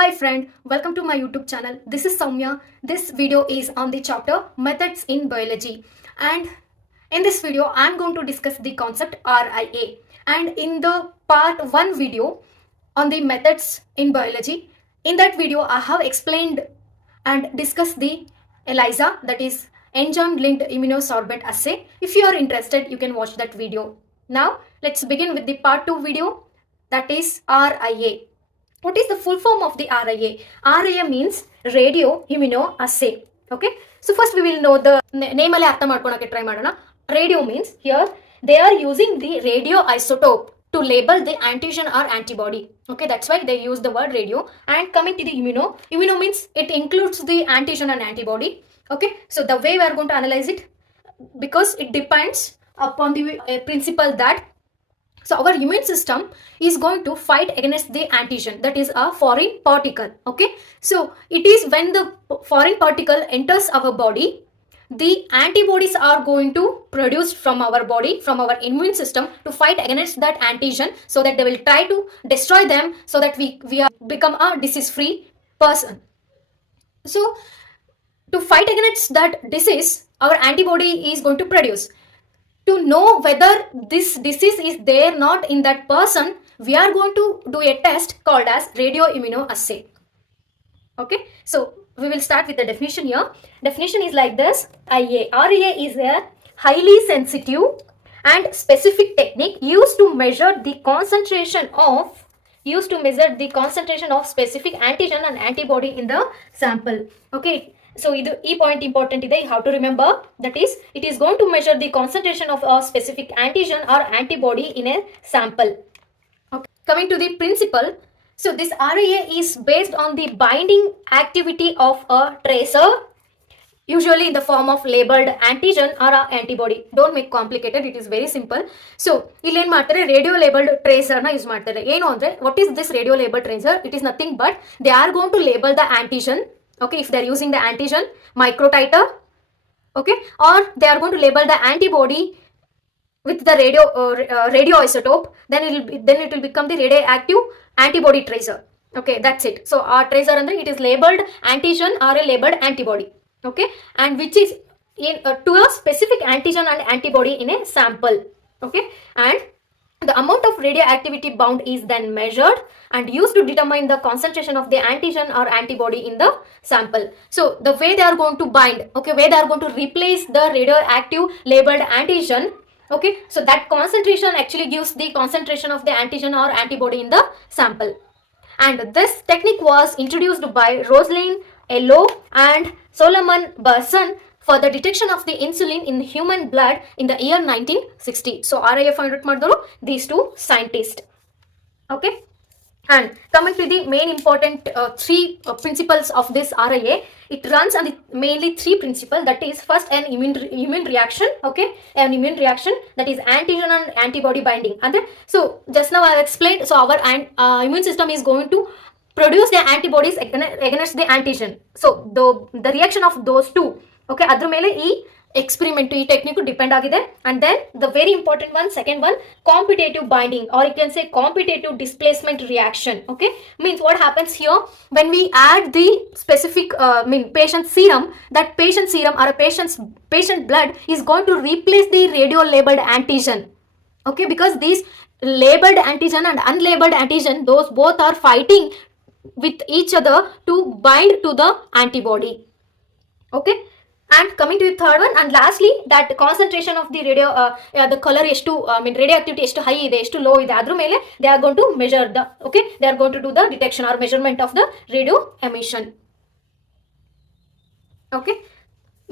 Hi friend, welcome to my YouTube channel. This is Soumya. This video is on the chapter Methods in Biology, and in this video I am going to discuss the concept RIA. And in the part 1 video on the methods in biology, in that video I have explained and discussed the ELISA, that is enzyme linked immunosorbent assay. If you are interested, you can watch that video. Now let's begin with the part 2 video, that is RIA. What is the full form of the RIA? RIA means radio immuno assay. Okay. So first we will know the name alle artha ಮಾಡ್ಕೊಳಕ್ಕೆ try ಮಾಡೋಣ. Radio means here they are using the radioisotope to label the antigen or antibody. Okay, that's why they use the word radio. And coming to the immuno, immuno means it includes the antigen and antibody. Okay, so the way we are going to analyze it, because it depends upon the principle that our immune system is going to fight against the antigen, that is a foreign particle. Okay, so it is when the foreign particle enters our body, the antibodies are going to produce from our body, from our immune system, to fight against that antigen, so that they will try to destroy them, so that we become a disease free person. So to fight against that disease, our antibody is going to produce. To know whether this disease is there not in that person, we are going to do a test called as radioimmunoassay. Okay, so we will start with the definition here. Definition is like this. RIA is a highly sensitive and specific technique used to measure the concentration of specific antigen and antibody in the sample. Okay, so this point important ide, you have to remember, that is it is going to measure the concentration of a specific antigen or antibody in a sample. Okay, coming to the principle, so this RIA is based on the binding activity of a tracer, usually in the form of labeled antigen or a antibody. Don't make complicated, it is very simple. So ಇಲ್ಲಿ ಏನು ಮಾಡ್ತಾರೆ, radio labeled tracer na use ಮಾಡ್ತಾರೆ. ಏನು ಅಂದ್ರೆ, what is this radio labeled tracer? It is nothing but they are going to label the antigen. Okay, if they are using the antigen microtiter, okay, or they are going to label the antibody with the radioisotope, then it will become the radioactive antibody tracer. Okay, that's it. So our tracer andre it is labeled antigen or a labeled antibody. Okay, and which is in to a specific antigen and antibody in a sample. Okay, and the amount of radioactivity bound is then measured and used to determine the concentration of the antigen or antibody in the sample. So the way they are going to bind, okay, way they are going to replace the radioactive labeled antigen, okay, so that concentration actually gives the concentration of the antigen or antibody in the sample. And this technique was introduced by Rosalind Ello and Solomon Burson for the detection of the insulin in human blood in the year 1960. So RIA find out ಮಾಡಿದವರು these two scientists. Okay, and coming to the main important three principles of this RIA, it runs on the mainly three principles, that is first an immune reaction. Okay, an immune reaction, that is antigen and antibody binding. And so just now I have explained, so our immune system is going to produce the antibodies against the antigen. So the reaction of those two, okay, ಅದ್ರ ಮೇಲೆ ಈ experiment, ಈ technique depend ಆಗಿದೆ. And then the very important one, second one, competitive binding, or you can say competitive displacement reaction. Okay, means what happens here, when we add the specific patient serum, that patient serum or a patient blood is going to replace the radio labeled antigen. Okay, because these labeled antigen and unlabeled antigen, those both are fighting with each other to bind to the antibody. Okay, and coming to the third one, and lastly, that concentration of the the color ಎಷ್ಟು radioactivity ಎಷ್ಟು high ಇದೆ, ಎಷ್ಟು low ಇದೆ, ಅದ್ರ ಮೇಲೆ they are going to measure the, okay, they are going to do the detection or measurement of the radio emission. Okay,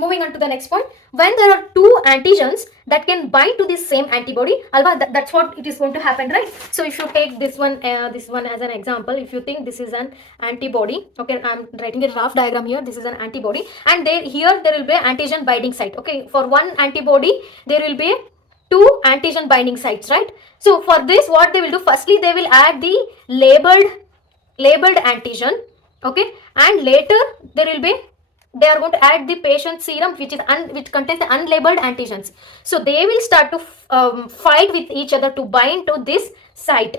moving on to the next point, when there are two antigens that can bind to the same antibody, alva, that's what it is going to happen, right? So if you take this one as an example, if you think this is an antibody, okay, I'm writing a rough diagram here, this is an antibody, and here there will be antigen binding site. Okay, for one antibody there will be two antigen binding sites, right? So for this, what they will do, firstly they will add the labeled antigen, okay, and later they are going to add the patient serum which contains the unlabeled antigens. So they will start to fight with each other to bind to this site.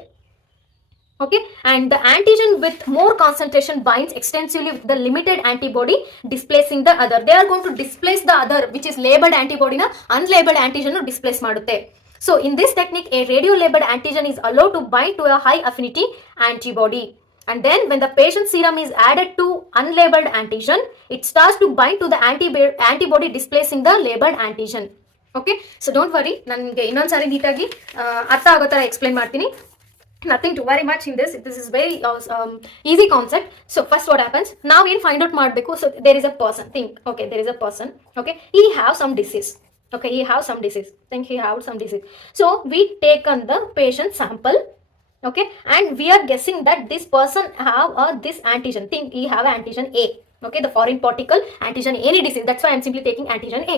Okay, and the antigen with more concentration binds extensively with the limited antibody, displacing the other. They are going to displace the other, which is labeled antibody na unlabeled antigen displace ಮಾಡುತ್ತೆ. So in this technique, a radio labeled antigen is allowed to bind to a high affinity antibody, and then when the patient's serum is added to unlabeled antigen, it starts to bind to the antibody, displacing the labeled antigen. Okay, so don't worry, ನನಗೆ ಇನ್ನೊಂದ್ಸಾರಿ ನೀಟಾಗಿ ಅರ್ಥ ಆಗೋ ಥರ explain ಮಾಡ್ತೀನಿ. Nothing to worry much in this. This is very easy concept. So first what happens, now we'll find out madbeku. So there is a person, think, okay, there is a person, okay, he have some disease, okay, he have some disease, think he have some disease. So we take on the patient sample, okay, and we are guessing that this person have this antigen, think he have antigen A, okay, the foreign particle antigen, any disease, that's why I'm simply taking antigen A.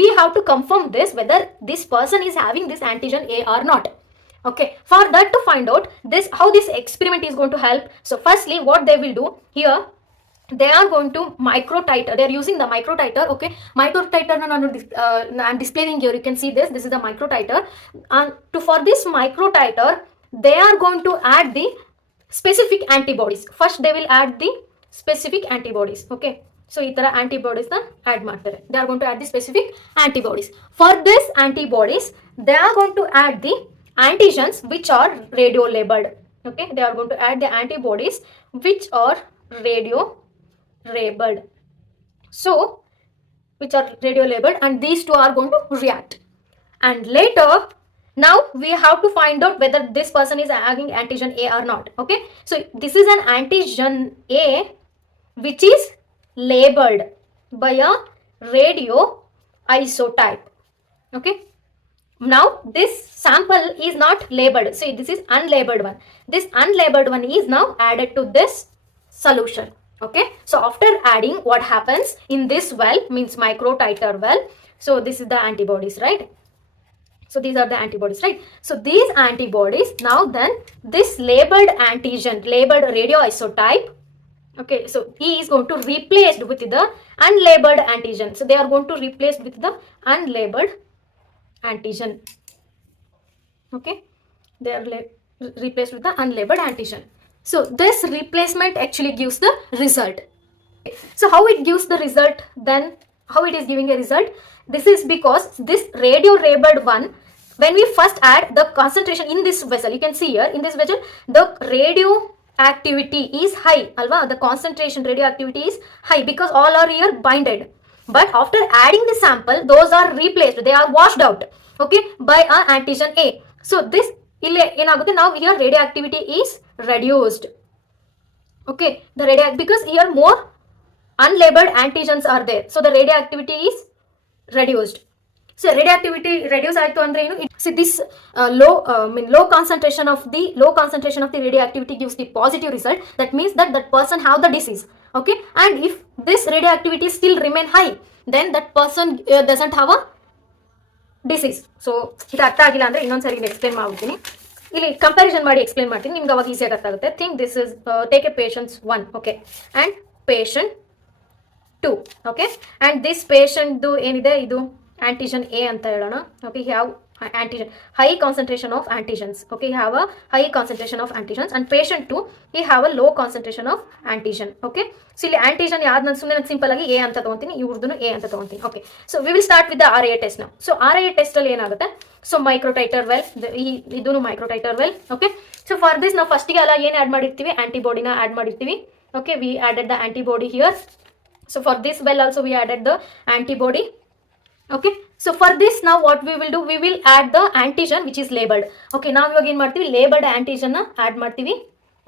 We have to confirm this, whether this person is having this antigen A or not. Okay, for that to find out this, how this experiment is going to help. So firstly what they will do here, they are going to micro titer, they are using the micro titer. Okay, micro titer I'm displaying here, you can see this is the micro titer, and for this micro titer they are going to add the specific antibodies. First they will add the specific antibodies. Okay, so ಈ ತರ antibodies na add ಮಾಡ್ತಾರೆ, they are going to add the specific antibodies. For this antibodies they are going to add the antigens which are radio labeled. Okay, they are going to add the antibodies which are radio labeled, so which are radio labeled, and these two are going to react. And later, now we have to find out whether this person is having antigen A or not. Okay, so this is an antigen A which is labeled by a radio isotype. Okay, now this sample is not labeled, see this is unlabeled one, this unlabeled one is now added to this solution. Okay, so after adding, what happens in this well, means micro titer well, so this is the antibodies, right? So these are the antibodies, right? So these antibodies, now then this labeled antigen, labeled radioisotype, okay, so he is going to replace with the unlabeled antigen, so they are going to replace with the unlabeled antigen. Okay, they are replaced with the unlabeled antigen. So this replacement actually gives the result. So how it gives the result, then how it is giving a result, this is because this radio labeled one, when we first add the concentration in this vessel, you can see here in this vessel the radioactivity is high, alva, the concentration radioactivity is high because all are here binded. But after adding the sample, those are replaced, they are washed out, okay, by a antigen A. So this ಏನಾಗುತ್ತೆ, now here radioactivity is reduced. Okay, the because here more unlabeled antigens are there, so the radioactivity is reduced. So radioactivity reduce ಆಯ್ತು ಅಂದ್ರೆ ಏನು, see this low concentration of the radioactivity gives the positive result. That means that person have the disease. Okay, and if this radioactivity still remain high, then that person doesn't have a disease. So ಇದು ಅರ್ಥ ಆಗಿಲ್ಲ ಅಂದ್ರೆ ಇನ್ನೊಂದ್ಸರಿ explain ಮಾಡ್ತೀನಿ, ಇಲ್ಲಿ comparison ಮಾಡಿ explain ಮಾಡ್ತೀನಿ, ನಿಮ್ಗೆ ಅವಾಗ ಈಸಿಯಾಗಿ ಅರ್ಥ ಆಗುತ್ತೆ. Think this is take a patients 1, okay, and patient 2, okay, and this ಪೇಷಂಟ್ದು ಏನಿದೆ ಇದು ಆಂಟಿಜನ್ ಎ ಅಂತ ಹೇಳೋಣ. Okay, have antigen, high concentration of antigens. Okay, have a high concentration of antigens, and patient 2 he have a low concentration of antigen. Okay, so ಇಲ್ಲಿ antigen ಯಾವ್ದು ನಾನು ಸುಮ್ಮನೆ simple ಆಗಿ A ಅಂತ ತಗೊಂತೀನಿ, ಇವ್ರದ್ದು A ಅಂತ ತಗೊಂತೀನಿ. Okay, so we will start with the RIA test ನಾವು. ಸೊ RIA ಟೆಸ್ಟ್ ಅಲ್ಲಿ ಏನಾಗುತ್ತೆ, ಸೊ ಮೈಕ್ರೋಟೈಟರ್ ವೆಲ್, ಇದೂ microtiter well. Okay, so for this ನಾವು ಫಸ್ಟಿಗೆ ಎಲ್ಲ ಏನು ಆ್ಯಡ್ ಮಾಡಿರ್ತೀವಿ, ಆಂಟಿಬಾಡಿನ ಆ್ಯಡ್ ಮಾಡಿರ್ತೀವಿ. Okay, we added the antibody here. So for this well also we added the antibody. Okay, so for this now what we will do, we will add the antigen which is labeled. Okay, now ಇವಾಗ ಏನು ಮಾಡ್ತೀವಿ, labeled antigen ನ add ಮಾಡ್ತೀವಿ.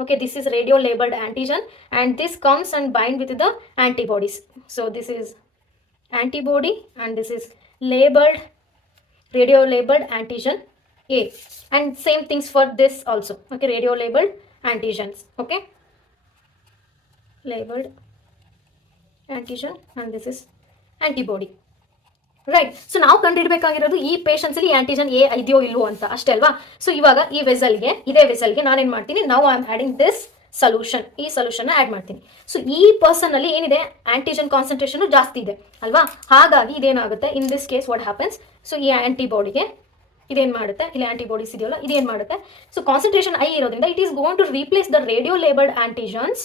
Okay, this is radio labeled antigen, and this comes and bind with the antibodies. So this is antibody, and this is labeled, radio labeled antigen A, and same things for this also. Okay, radio labeled antigens. Okay, labeled antigen, and this is antibody. Right, so ನಾವು ಕಂಡುಹಿಡಬೇಕಾಗಿರೋದು ಈ patients ಅಲ್ಲಿ antigen A ಇದೆಯೋ ಇಲ್ವೋ ಅಂತ ಅಷ್ಟೇ ಅಲ್ವಾ. So ಇವಾಗ ಇದೇ ವೆಸಲ್ಗೆ ನಾನೇನು ಮಾಡ್ತೀನಿ, ನಾವು I am adding this solution, ಈ ಸೊಲ್ಯೂಷನ್ನ ಆ್ಯಡ್ ಮಾಡ್ತೀನಿ. ಸೊ ಈ ಪರ್ಸನ್ ಅಲ್ಲಿ ಏನಿದೆ, ಆಂಟಿಜನ್ ಕಾನ್ಸಂಟ್ರೇಷನ್ ಜಾಸ್ತಿ ಇದೆ ಅಲ್ವಾ, ಹಾಗಾಗಿ ಇದೇನಾಗುತ್ತೆ, in this case what happens, so ಈ ಆಂಟಿಬಾಡಿಗೆ ಇದೇನು ಮಾಡುತ್ತೆ, ಇಲ್ಲಿ ಆಂಟಿಬಾಡೀಸ್ ಇದೆಯಲ್ಲ ಇದೇನು ಮಾಡುತ್ತೆ, ಸೊ ಕಾನ್ಸಂಟ್ರೇಷನ್ ಹೈ ಇರೋದ್ರಿಂದ it is going to replace the radio labelled antigens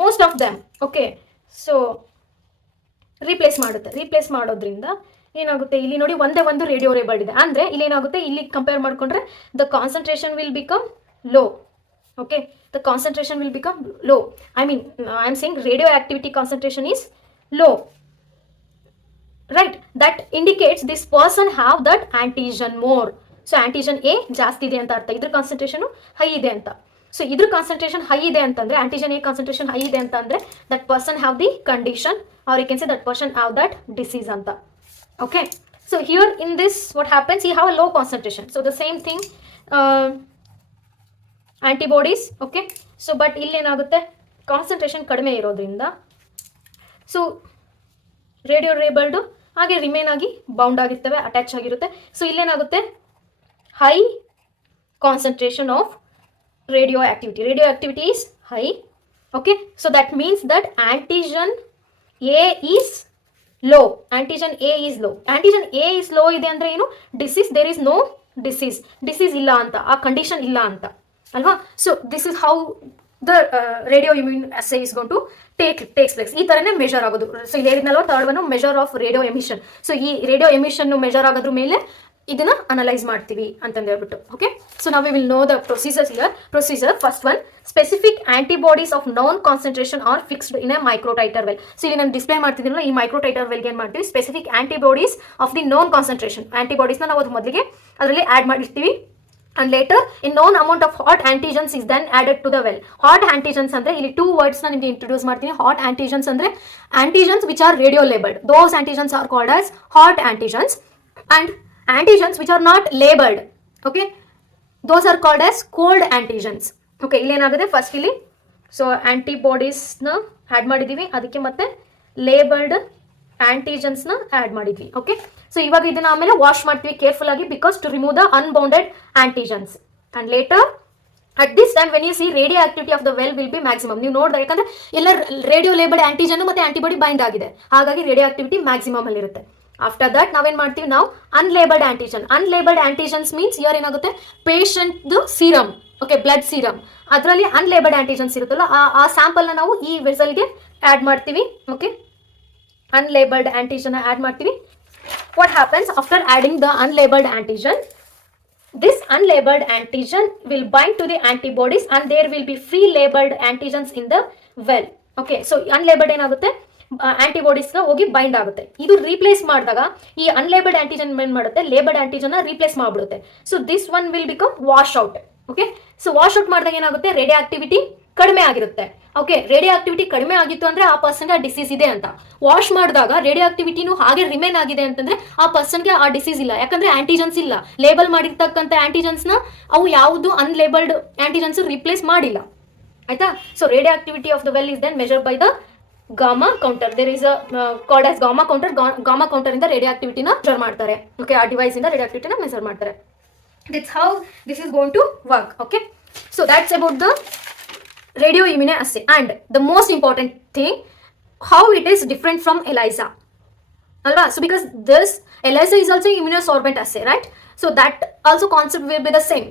most of them. Okay, so replace ಮಾಡೋದ್ರಿಂದ ಏನಾಗುತ್ತೆ, ಇಲ್ಲಿ ನೋಡಿ ಒಂದೇ ಒಂದು ರೇಡಿಯೋ ಲೇಬಲ್ಡ್ ಇದೆ, ಅಂದರೆ ಇಲ್ಲಿ ಏನಾಗುತ್ತೆ, ಇಲ್ಲಿ ಕಂಪೇರ್ ಮಾಡಿಕೊಂಡ್ರೆ the concentration will become low. Okay, the concentration will become low. I mean, I am saying radioactivity concentration is low, right? That indicates this person have that antigen more. So antigen A ಜಾಸ್ತಿ ಇದೆ ಅಂತ ಅರ್ಥ, ಇದ್ರ concentration high ಇದೆ ಅಂತ. So ಇದ್ರ concentration high ಇದೆ ಅಂತಂದ್ರೆ, ಆಂಟಿಜನ್ ಎ ಕಾನ್ಸಂಟ್ರೇಷನ್ ಹೈ ಇದೆ ಅಂತಂದ್ರೆ that person have the condition, or you can say that person have that disease ಅಂತ. Okay, so here in this what happens, you have a low concentration, so the same thing antibodies. Okay, so but ಇಲ್ಲೇನಾಗುತ್ತೆ, concentration ಕಡಿಮೆ ಇರೋದ್ರಿಂದ so radio ಲೇಬಲ್ಡು ಹಾಗೆ remain ಆಗಿ bound ಆಗಿರ್ತವೆ, attach ಆಗಿರುತ್ತೆ. So ಇಲ್ಲೇನಾಗುತ್ತೆ, high concentration of radio activity is high. Okay, so that means that antigen A is low. Antigen A is low ಇದೆ ಅಂದರೆ ಏನು, ದೇರ್ ಈಸ್ ನೋ ಡಿಸೀಸ್ ಇಲ್ಲ ಅಂತ, ಆ ಕಂಡೀಷನ್ ಇಲ್ಲ ಅಂತ ಅಲ್ವಾ. So this is how the radio immune assay is gone to takes place. ಈ ಥರನೇ ಮೆಜರ್ ಆಗೋದು. ಸೊ ಇಲ್ಲಿ ಹೇಳಿದ್ನಲ್ವ, third one measure of radio emission. So ಈ ರೇಡಿಯೋ ಎಮಿಷನ್ ಮೆಜರ್ ಆಗೋದ್ರ ಮೇಲೆ ಇದನ್ನ ಅನಲೈಸ್ ಮಾಡ್ತೀವಿ ಅಂತಂದು ಹೇಳ್ಬಿಟ್ಟು. ಓಕೆ, ಸೊ ನಾವು will know the procedure. First one, specific antibodies of known concentration are fixed in a microtiter well. So ಇಲ್ಲಿ ನಾನು ಡಿಸ್ಪ್ಲೇ ಮಾಡ್ತಿದ್ದೀನಲ್ಲ, ಈ ಮೈಕ್ರೋಟೈಟರ್ ವೆಲ್ಗೆ ಏನು ಮಾಡ್ತೀವಿ, specific antibodies of the known concentration ಆಂಟಿಬಾಡೀಸ್ನ ನಾವು ಅದು ಮೊದಲಿಗೆ ಅದರಲ್ಲಿ ಆ್ಯಡ್ ಮಾಡಿರ್ತೀವಿ. And later, in known amount of hot antigens is then added to the well. Hot antigens andre ಇಲ್ಲಿ two words na nimge introduce ಮಾಡ್ತೀನಿ. Hot antigens andre antigens which are radio labeled. Those antigens are called as hot antigens, and antigens which are not labeled, okay, those are called as cold antigens. Okay, ಇಲ್ಲಿ ಏನಾಗುತ್ತೆ, first ಇಲ್ಲಿ so antibodies ನ add ಮಾಡಿದೀವಿ, ಅದಕ್ಕೆ ಮತ್ತೆ labelled antigens ನ add ಮಾಡಿದ್ವಿ. Okay, so ಇವಾಗ ಇದನ್ನ ಆಮೇಲೆ ವಾಶ್ ಮಾಡ್ತೀವಿ ಕೇರ್ಫುಲ್ ಆಗಿ, because to remove the unbounded antigens. And later at this time when you see radio activity of the well will be maximum. ನೀವು ನೋಡಿದ್ರೆ, ಯಾಕಂದ್ರೆ ಎಲ್ಲ ರೇಡಿಯೋ ಲೇಬಲ್ಡ್ ಆಂಟಿಜನ್ ಮತ್ತೆ ಆಂಟಿಬಾಡಿ ಬೈಂಡ್ ಆಗಿದೆ, ಹಾಗಾಗಿ ರೇಡಿಯೋ ಆಕ್ಟಿವಿಟಿ ಮ್ಯಾಕ್ಸಿಮಮ್ ಅಲ್ಲಿ ಇರುತ್ತೆ. ಆಫ್ಟರ್ ದಟ್ ನಾವೇನ್ ಮಾಡ್ತೀವಿ, ನಾವು ಅನ್ಲೇಬಲ್ಡ್ ಆಂಟಿಜನ್ಸ್ ಮೀನ್ಸ್ ಇಯರ್ ಏನಾಗುತ್ತೆ, patient serum, okay, blood serum, ಅದರಲ್ಲಿ ಅನ್ಲೇಬಲ್ಡ್ ಆಂಟಿಜನ್ಸ್ ಇರುತ್ತಲ್ಲ, ಆ ಸ್ಯಾಂಪಲ್ನ ನಾವು ಈ ವೆಸಲ್ಗೆ ಆ್ಯಡ್ ಮಾಡ್ತೀವಿ. ಓಕೆ, unlabeled antigen add ಮಾಡ್ತೀವಿ. What happens after adding the unlabeled antigen? This unlabeled antigen will bind to the antibodies and there will be free labeled antigens in the well. Okay, so unlabeled ಏನಾಗುತ್ತೆ, ಆಂಟಿಬಾಡೀಸ್ನ ಹೋಗಿ bind ಆಗುತ್ತೆ. ಇದು replace ಮಾಡಿದಾಗ ಈ unlabelled antigen ಏನು ಮಾಡುತ್ತೆ, labelled antigen replace ಮಾಡಿಬಿಡುತ್ತೆ. So this one will become wash out. Okay, so wash out ಮಾಡಿದಾಗ ಏನಾಗುತ್ತೆ, ರೇಡಿಯೋ ಆಕ್ಟಿವಿಟಿ ಕಡಿಮೆ ಆಗಿರುತ್ತೆ. ಓಕೆ, ರೇಡಿಯೋ ಆಕ್ಟಿವಿಟಿ ಕಡಿಮೆ ಆಗಿತ್ತು ಅಂದ್ರೆ ಆ ಪರ್ಸನ್ಗೆ ಆ ಡಿಸೀಸ್ ಇದೆ ಅಂತ. ವಾಶ್ ಮಾಡಿದಾಗ ರೇಡಿಯೋ ಆಕ್ಟಿವಿಟಿನೂ ಹಾಗೆ ರಿಮೇನ್ ಆಗಿದೆ ಅಂತಂದ್ರೆ ಆ ಪರ್ಸನ್ಗೆ ಆ ಡಿಸೀಸ್ ಇಲ್ಲ, ಯಾಕಂದ್ರೆ ಆಂಟಿಜನ್ಸ್ ಇಲ್ಲ. ಲೇಬಲ್ ಮಾಡಿರ್ತಕ್ಕಂಥ ಆಂಟಿಜನ್ಸ್ನ ಅವು ಯಾವುದು ಅನ್ಲೇಬಲ್ಡ್ ಆಂಟಿಜನ್ಸ್ ರಿಪ್ಲೇಸ್ ಮಾಡಿಲ್ಲ, ಆಯ್ತಾ. So radio activity of the well is then measured by the gamma counter. There is called as gamma counter. Gamma counter ಇಂದ ರೇಡಿಯೋ ಆಕ್ಟಿವಿಟಿನ ಮೆಜರ್ ಮಾಡ್ತಾರೆ. ಓಕೆ, ಆ ಡಿವೈಸ್ ಇಂದ ರೇಡಿಯೋ ಆಕ್ಟಿವಿಟಿನ ಮೆಜರ್ ಮಾಡ್ತಾರೆ. That's how this is going to work. Okay, so that's about the radio immunoassay. And the most important thing, how it is different from ELISA. Alva, so because this ELISA is also immunosorbent assay, right? So that also concept will be the same.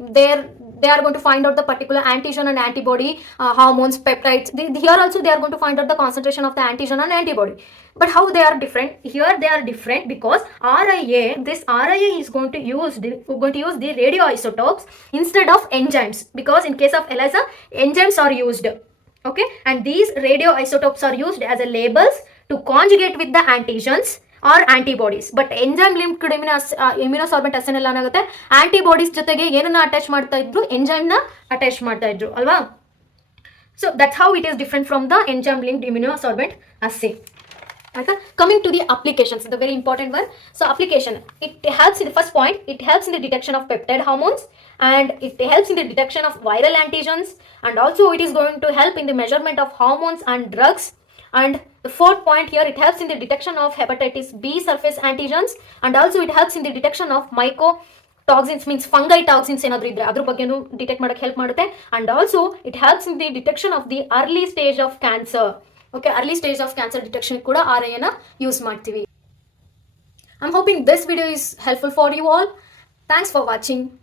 They are going to find out the particular antigen and antibody, hormones, peptides. Here also they are going to find out the concentration of the antigen and antibody. But how they are different? Here they are different because this RIA is going to use the radioisotopes instead of enzymes, because in case of ELISA, enzymes are used. Okay, and these radioisotopes are used as a labels to conjugate with the antigens or antibodies. But enzyme linked immunosorbent assay ನಲ್ಲಿ ಏನಾಗುತ್ತೆ, antibodies ಜೊತೆಗೆ ಏನನ್ನ attach ಮಾಡ್ತಾ ಇದ್ರು, enzyme ನ attach ಮಾಡ್ತಾ ಇದ್ರು ಅಲ್ವಾ. So that's how it is different from the enzyme linked immunosorbent assay. ಆಯ್ತಾ, coming to the applications, the very important one. So application, it helps in the first point, it helps in the detection of peptide hormones, and it helps in the detection of viral antigens, and also it is going to help in the measurement of hormones and drugs. And the fourth point here, it helps in the detection of hepatitis B surface antigens, and also it helps in the detection of mycotoxins, means fungi toxins ಏನಾದರೂ ಇದ್ರೆ ಅದ್ರ ಬಗ್ಗೆನೂ detect ಮಾಡಕ್ಕೆ help ಮಾಡುತ್ತೆ. and also it helps in the detection of the early stage of cancer. Okay, early stage of cancer detection ಕೂಡ RIA ನ use ಮಾಡ್ತೀವಿ. I'm hoping this video is helpful for you all. Thanks for watching.